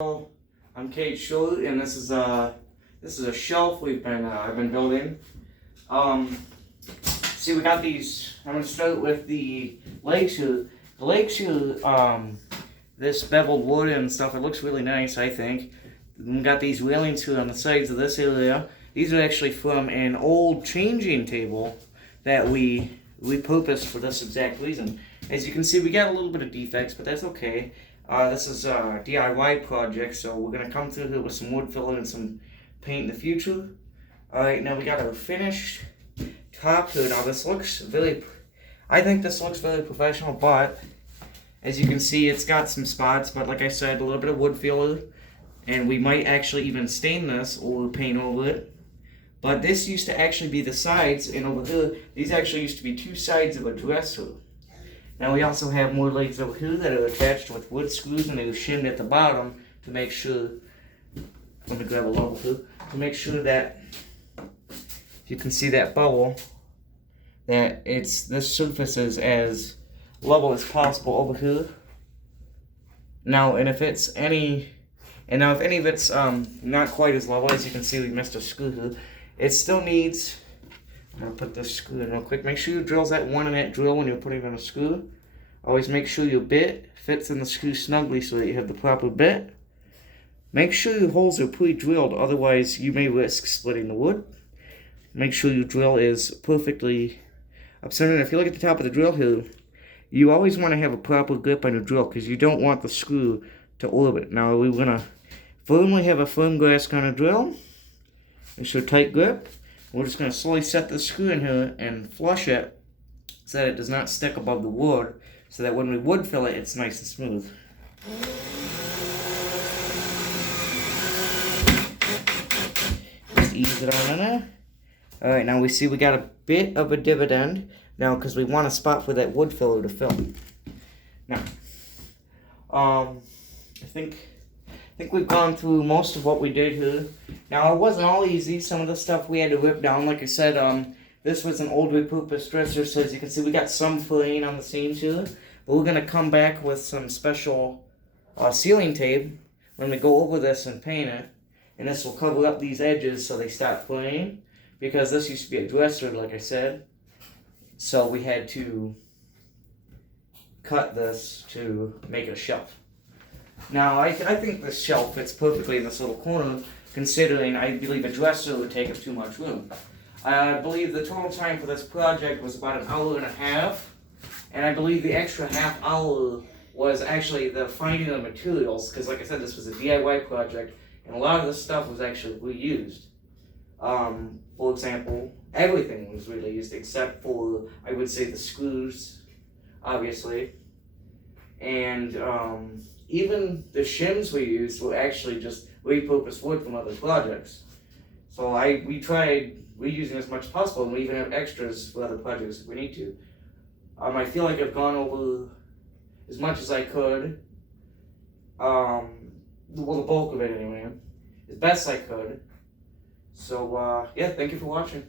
I'm Kate Schultz, and this is a shelf I've been building. See, we got these. I'm gonna start with the legs here. The legs here, this beveled wood and stuff. It looks really nice, I think. We got these railings here on the sides of this area. These are actually from an old changing table that we repurposed for this exact reason. As you can see, we got a little bit of defects, but that's okay. This is a DIY project, so we're going to come through here with some wood filler and some paint in the future. Alright, now we got our finished top here. Now this looks I think this looks very professional, but as you can see, it's got some spots, but like I said, a little bit of wood filler, and we might actually even stain this or paint over it. But this used to actually be the sides, and over here, these actually used to be two sides of a dresser. Now we also have more legs over here that are attached with wood screws, and they're shimmed at the bottom to make sure, let me grab a level here, to make sure that you can see that bubble, that this surface is as level as possible over here. Now, if any of it's not quite as level, as you can see we missed a screw here, it still needs, I'm going to put this screw in real quick. Make sure you drill that 1 in that drill when you're putting in a screw. Always make sure your bit fits in the screw snugly so that you have the proper bit. Make sure your holes are pre-drilled, otherwise you may risk splitting the wood. Make sure your drill is perfectly upside. If you look at the top of the drill here, you always want to have a proper grip on your drill because you don't want the screw to orbit. Now we're going to firmly have a firm grasp on a drill. Make sure tight grip. We're just going to slowly set the screw in here and flush it so that it does not stick above the wood, so that when we wood fill it, it's nice and smooth. Just ease it on in there. Alright, now we see we got a bit of a dividend now because we want a spot for that wood filler to fill. Now, I think we've gone through most of what we did here. Now, it wasn't all easy. Some of the stuff we had to rip down. Like I said, this was an old repurposed dresser, so as you can see, we got some filling on the seams here. But we're going to come back with some special sealing tape when we go over this and paint it. And this will cover up these edges so they stop flaying. Because this used to be a dresser, like I said. So we had to cut this to make it a shelf. Now, I think this shelf fits perfectly in this little corner, considering I believe a dresser would take up too much room. I believe the total time for this project was about 1.5 hours, and I believe the extra half hour was actually the finding of materials, because like I said, this was a DIY project, and a lot of this stuff was actually reused. For example, everything was reused except for, I would say, the screws, obviously, and even the shims we used were actually just repurposed wood from other projects. So we tried reusing as much as possible, and we even have extras for other projects if we need to. I feel like I've gone over as much as I could, well, the bulk of it anyway, as best I could. So, yeah, thank you for watching.